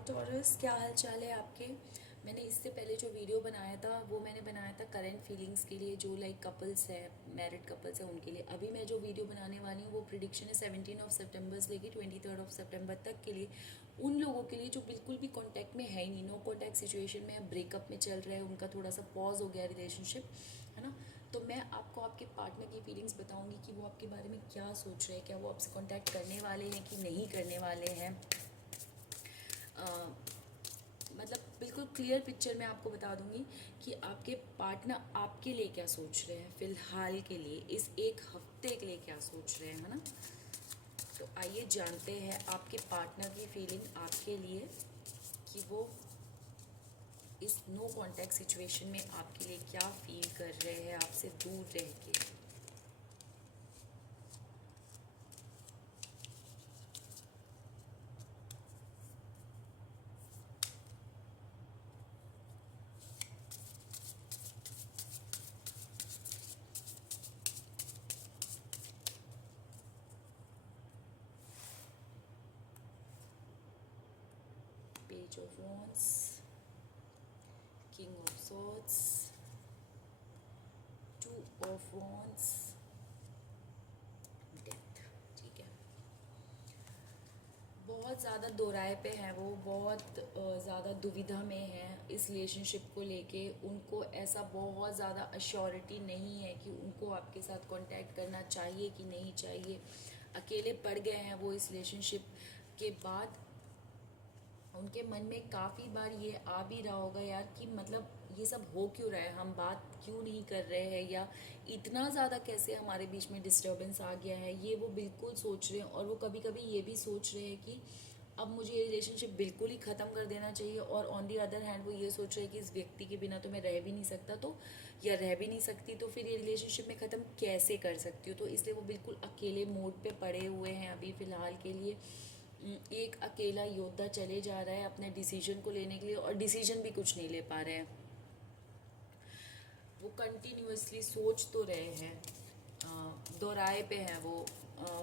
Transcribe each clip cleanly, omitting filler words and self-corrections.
हाय taurus, क्या हाल चाल है आपके। मैंने इससे पहले जो वीडियो बनाया था वो मैंने बनाया था करंट फीलिंग्स के लिए, जो लाइक कपल्स है, मैरिड कपल्स है उनके लिए। अभी मैं जो वीडियो बनाने वाली हूँ वो प्रिडिक्शन है 17 सितंबर से लेकर 23 सितंबर तक के लिए, उन लोगों के लिए जो बिल्कुल भी कॉन्टैक्ट में है ही नहीं, नो कॉन्टैक्ट सिचुएशन में, ब्रेकअप में चल रहा है, उनका थोड़ा सा पॉज हो गया रिलेशनशिप, है ना। तो मैं आपको आपके पार्टनर की फीलिंग्स बताऊंगी कि वो आपके बारे में क्या सोच रहे हैं, क्या वो आपसे कॉन्टैक्ट करने वाले हैं कि नहीं करने वाले हैं। मतलब बिल्कुल क्लियर पिक्चर मैं आपको बता दूंगी कि आपके पार्टनर आपके लिए क्या सोच रहे हैं, फ़िलहाल के लिए इस एक हफ्ते के लिए क्या सोच रहे हैं, है ना। तो आइए जानते हैं आपके पार्टनर की फीलिंग आपके लिए, कि वो इस नो कांटेक्ट सिचुएशन में आपके लिए क्या फील कर रहे हैं आपसे दूर रह के। Page of wands, king of swords, two of wands, death. ठीक है, बहुत ज़्यादा दोराए पे हैं वो, बहुत ज़्यादा दुविधा में हैं इस रिलेशनशिप को लेके। उनको ऐसा बहुत ज़्यादा अश्योरिटी नहीं है कि उनको आपके साथ कांटेक्ट करना चाहिए कि नहीं चाहिए। अकेले पड़ गए हैं वो इस रिलेशनशिप के बाद। उनके मन में काफ़ी बार ये आ भी रहा होगा यार कि मतलब ये सब हो क्यों रहा है, हम बात क्यों नहीं कर रहे हैं, या इतना ज़्यादा कैसे हमारे बीच में डिस्टर्बेंस आ गया है, ये वो बिल्कुल सोच रहे हैं। और वो कभी कभी ये भी सोच रहे हैं कि अब मुझे ये रिलेशनशिप बिल्कुल ही ख़त्म कर देना चाहिए। और ऑन दी अदर हैंड वो ये सोच रहे हैं कि इस व्यक्ति के बिना तो मैं रह भी नहीं सकता, तो या रह भी नहीं सकती, तो फिर ये रिलेशनशिप में ख़त्म कैसे कर सकती हूँ। तो इसलिए वो बिल्कुल अकेले मोड पे पड़े हुए हैं अभी फ़िलहाल के लिए। एक अकेला योद्धा चले जा रहा है अपने डिसीजन को लेने के लिए, और डिसीजन भी कुछ नहीं ले पा रहे हैं। वो कंटिन्यूअसली सोच तो रहे हैं, दोराए पे हैं वो।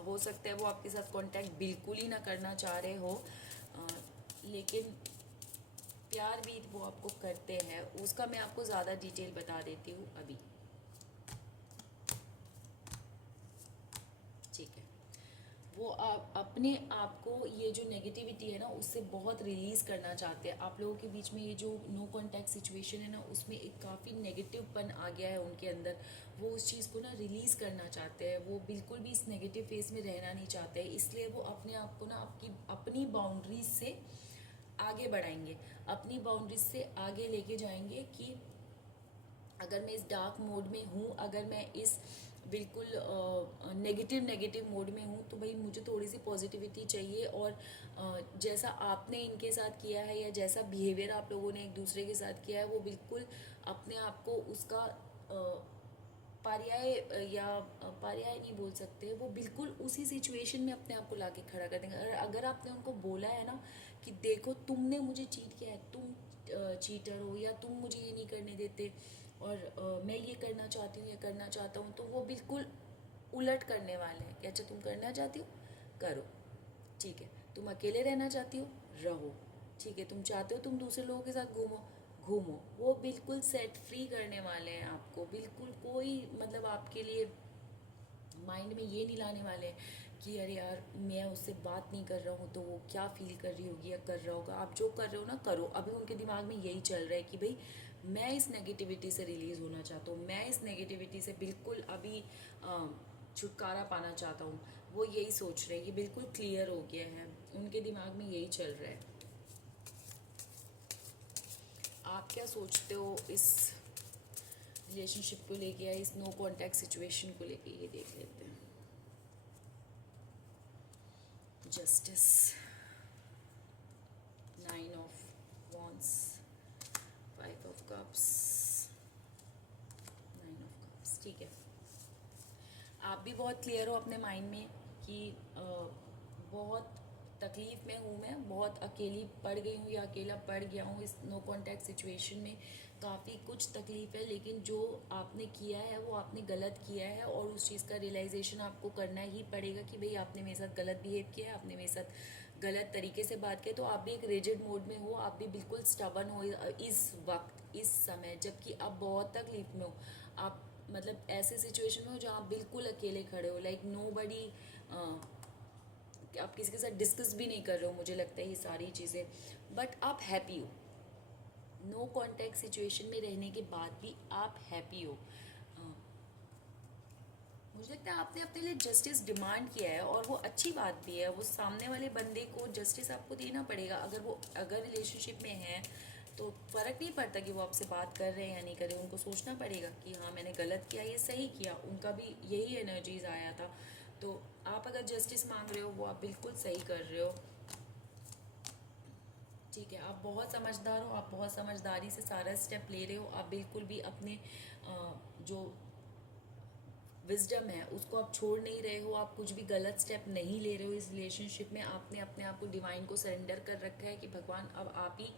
हो सकता है वो आपके साथ कांटेक्ट बिल्कुल ही ना करना चाह रहे हो, लेकिन प्यार भी वो आपको करते हैं। उसका मैं आपको ज़्यादा डिटेल बता देती हूँ अभी। ठीक है, वो आप अपने आप को, ये जो नेगेटिविटी है ना उससे बहुत रिलीज़ करना चाहते हैं। आप लोगों के बीच में ये जो नो कांटेक्ट सिचुएशन है ना, उसमें एक काफ़ी नेगेटिवपन आ गया है उनके अंदर। वो उस चीज़ को ना रिलीज़ करना चाहते हैं, वो बिल्कुल भी इस नेगेटिव फेस में रहना नहीं चाहते हैं। इसलिए वो अपने आप को ना आपकी अपनी बाउंड्रीज से आगे बढ़ाएंगे, अपनी बाउंड्रीज से आगे लेके जाएंगे कि अगर मैं इस डार्क मोड में हूँ, अगर मैं इस बिल्कुल नेगेटिव मोड में हूँ, तो भाई मुझे थोड़ी सी पॉजिटिविटी चाहिए। और जैसा आपने इनके साथ किया है या जैसा बिहेवियर आप लोगों ने एक दूसरे के साथ किया है, वो बिल्कुल अपने आप को उसका पर्याय, या पर्याय नहीं बोल सकते, वो बिल्कुल उसी सिचुएशन में अपने आप को लाके खड़ा कर देंगे। अगर आपने उनको बोला है ना कि देखो तुमने मुझे चीट किया है, तुम चीटर हो, या तुम मुझे ये नहीं करने देते, और मैं ये करना चाहती हूँ, ये करना चाहता हूँ, तो वो बिल्कुल उलट करने वाले हैं कि अच्छा तुम करना चाहती हो करो, ठीक है, तुम अकेले रहना चाहती हो रहो, ठीक है, तुम चाहते हो तुम दूसरे लोगों के साथ घूमो घूमो। वो बिल्कुल सेट फ्री करने वाले हैं आपको, बिल्कुल कोई मतलब आपके लिए माइंड में ये नहीं लाने वाले कि अरे यार मैं उससे बात नहीं कर रहा हूँ तो वो क्या फील कर रही होगी या कर रहा होगा। आप जो कर रहे हो ना करो। अभी उनके दिमाग में यही चल रहा है कि भाई मैं इस नेगेटिविटी से रिलीज़ होना चाहता हूँ, मैं इस नेगेटिविटी से बिल्कुल अभी छुटकारा पाना चाहता हूँ। वो यही सोच रहे हैं, ये बिल्कुल क्लियर हो गया है, उनके दिमाग में यही चल रहा है। आप क्या सोचते हो इस रिलेशनशिप को लेके या इस नो कॉन्टैक्ट सिचुएशन को लेके, ये देख लेते हैं। Justice, nine of wands, five of cups, nine of cups. ठीक है, आप भी बहुत क्लियर हो अपने माइंड में कि बहुत तकलीफ़ में हूँ, मैं बहुत अकेली पड़ गई हूँ या अकेला पड़ गया हूँ इस नो कांटेक्ट सिचुएशन में। काफ़ी कुछ तकलीफ़ है, लेकिन जो आपने किया है वो आपने गलत किया है, और उस चीज़ का रियलाइजेशन आपको करना ही पड़ेगा कि भाई आपने मेरे साथ गलत बिहेव किया है, आपने मेरे साथ गलत तरीके से बात करें, तो आप भी एक रिजिड मोड में हो, आप भी बिल्कुल स्टबन हो इस वक्त, इस समय, जबकि आप बहुत तकलीफ में हो। आप मतलब ऐसे सिचुएशन में हो जहाँ आप बिल्कुल अकेले खड़े हो, लाइक नो बडी, आप किसी के साथ डिस्कस भी नहीं कर रहे हो, मुझे लगता है ये सारी चीज़ें, बट आप हैप्पी हो। नो कॉन्टैक्ट सिचुएशन में रहने के बाद भी आप हैप्पी हो। मुझे लगता है आपने अपने लिए जस्टिस डिमांड किया है, और वो अच्छी बात भी है। वो सामने वाले बंदे को जस्टिस आपको देना पड़ेगा। अगर रिलेशनशिप में है तो फ़र्क नहीं पड़ता कि वो आपसे बात कर रहे हैं या नहीं कर रहे, उनको सोचना पड़ेगा कि हाँ मैंने गलत किया, ये सही किया, उनका भी यही एनर्जीज आया था। तो आप अगर जस्टिस मांग रहे हो, वो आप बिल्कुल सही कर रहे हो। ठीक है, आप बहुत समझदार हो, आप बहुत समझदारी से सारा स्टेप ले रहे हो। आप बिल्कुल भी अपने जो विजडम है उसको आप छोड़ नहीं रहे हो, आप कुछ भी गलत स्टेप नहीं ले रहे हो इस रिलेशनशिप में। आपने अपने आप को डिवाइन को सरेंडर कर रखा है कि भगवान अब आप ही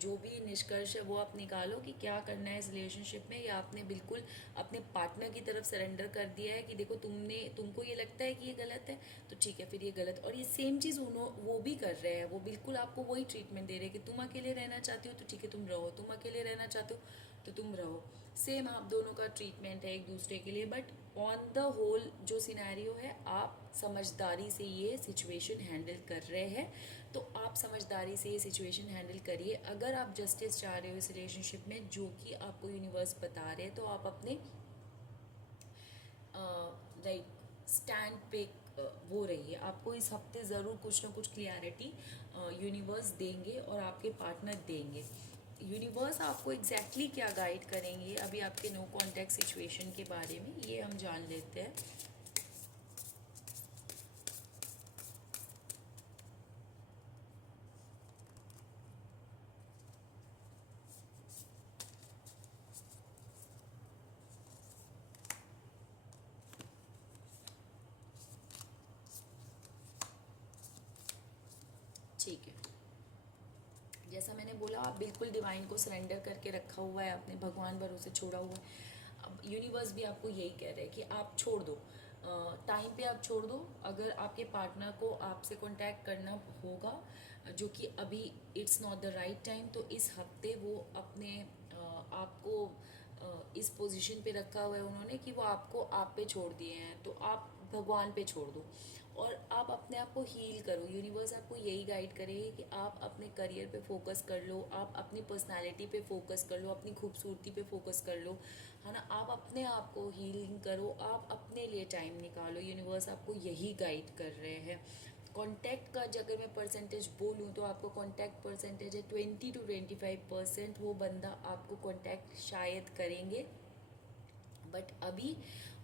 जो भी निष्कर्ष है वो आप निकालो कि क्या करना है इस रिलेशनशिप में। या आपने बिल्कुल अपने पार्टनर की तरफ सरेंडर कर दिया है कि देखो तुमको ये लगता है कि ये गलत है, तो ठीक है फिर ये गलत। और ये सेम चीज़ वो भी कर रहे हैं, वो बिल्कुल आपको वही ट्रीटमेंट दे रहे हैं कि तुम अकेले रहना चाहते हो तो ठीक है तुम रहो, तुम अकेले रहना चाहते हो तो तुम रहो। सेम आप दोनों का ट्रीटमेंट है एक दूसरे के लिए। बट ऑन द होल जो सिनेरियो है, आप समझदारी से ये सिचुएशन हैंडल कर रहे हैं, तो आप समझदारी से ये सिचुएशन हैंडल करिए। अगर आप जस्टिस चाह रहे हो इस रिलेशनशिप में, जो कि आपको यूनिवर्स बता रहे हैं, तो आप अपने लाइक स्टैंड पे वो रहिए। आपको इस हफ्ते ज़रूर कुछ ना कुछ क्लियरिटी यूनिवर्स देंगे और आपके पार्टनर देंगे। यूनिवर्स आपको एग्जैक्टली क्या गाइड करेंगे अभी आपके नो कॉन्टैक्ट सिचुएशन के बारे में, ये हम जान लेते हैं। ठीक है, जैसा मैंने बोला, आप बिल्कुल डिवाइन को सरेंडर करके रखा हुआ है, आपने भगवान भरोसे छोड़ा हुआ है। अब यूनिवर्स भी आपको यही कह रहे हैं कि आप छोड़ दो, टाइम पे आप छोड़ दो। अगर आपके पार्टनर को आपसे कांटेक्ट करना होगा, जो कि अभी it's not the right time, तो इस हफ्ते वो अपने आपको इस पोजीशन पे रखा हुआ है उन्होंने कि वो आपको आप पे छोड़ दिए हैं, तो आप भगवान पे छोड़ दो और आप अपने आप को हील करो। यूनिवर्स आपको यही गाइड करेगी कि आप अपने करियर पे फोकस कर लो, आप अपनी पर्सनालिटी पे फोकस कर लो, अपनी खूबसूरती पे फोकस कर लो, है ना। आप अपने आप को हीलिंग करो, आप अपने लिए टाइम निकालो। यूनिवर्स आपको यही गाइड कर रहे हैं। कॉन्टैक्ट का अगर मैं परसेंटेज बोलूँ तो आपको कॉन्टैक्ट परसेंटेज है 20 to 25%। वो बंदा आपको कॉन्टैक्ट शायद करेंगे, बट अभी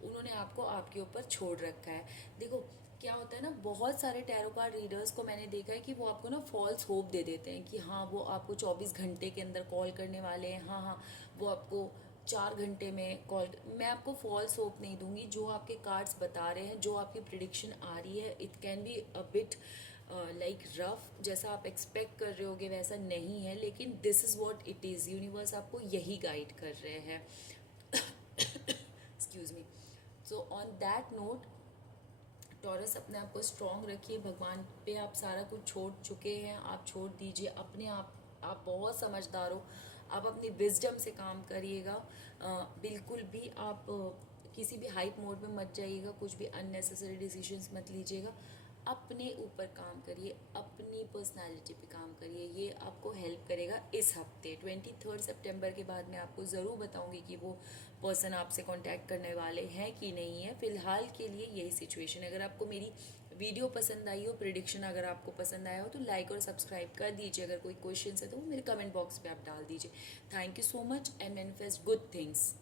उन्होंने आपको आपके ऊपर छोड़ रखा है। देखो क्या होता है ना, बहुत सारे टैरो कार्ड रीडर्स को मैंने देखा है कि वो आपको ना फॉल्स होप दे देते हैं कि हाँ वो आपको 24 घंटे के अंदर कॉल करने वाले हैं, हाँ हाँ वो आपको 4 घंटे में कॉल। मैं आपको फॉल्स होप नहीं दूंगी। जो आपके कार्ड्स बता रहे हैं, जो आपकी प्रिडिक्शन आ रही है, it can be a bit like rough, जैसा आप एक्सपेक्ट कर रहे होगे वैसा नहीं है, लेकिन this is what it is. Universe आपको यही गाइड कर रहे हैं। Excuse me. So on that note, taurus अपने आप को स्ट्रॉन्ग रखिए, भगवान पे आप सारा कुछ छोड़ चुके हैं, आप छोड़ दीजिए अपने आप बहुत समझदार हो, आप अपनी विजडम से काम करिएगा। बिल्कुल भी आप किसी भी हाइप मोड में मत जाइएगा, कुछ भी अननेसेसरी डिसीजंस मत लीजिएगा। अपने ऊपर काम करिए, अपनी पर्सनालिटी पे काम करिए, ये आपको हेल्प करेगा इस हफ्ते। 23 सितंबर के बाद मैं आपको ज़रूर बताऊंगी कि वो पर्सन आपसे कांटेक्ट करने वाले हैं कि नहीं है। फ़िलहाल के लिए यही सिचुएशन है। अगर आपको मेरी वीडियो पसंद आई हो, प्रिडिक्शन अगर आपको पसंद आया हो, तो लाइक और सब्सक्राइब कर दीजिए। अगर कोई क्वेश्चन है तो वो मेरे कमेंट बॉक्स पे आप डाल दीजिए। Thank you so much and manifest good things.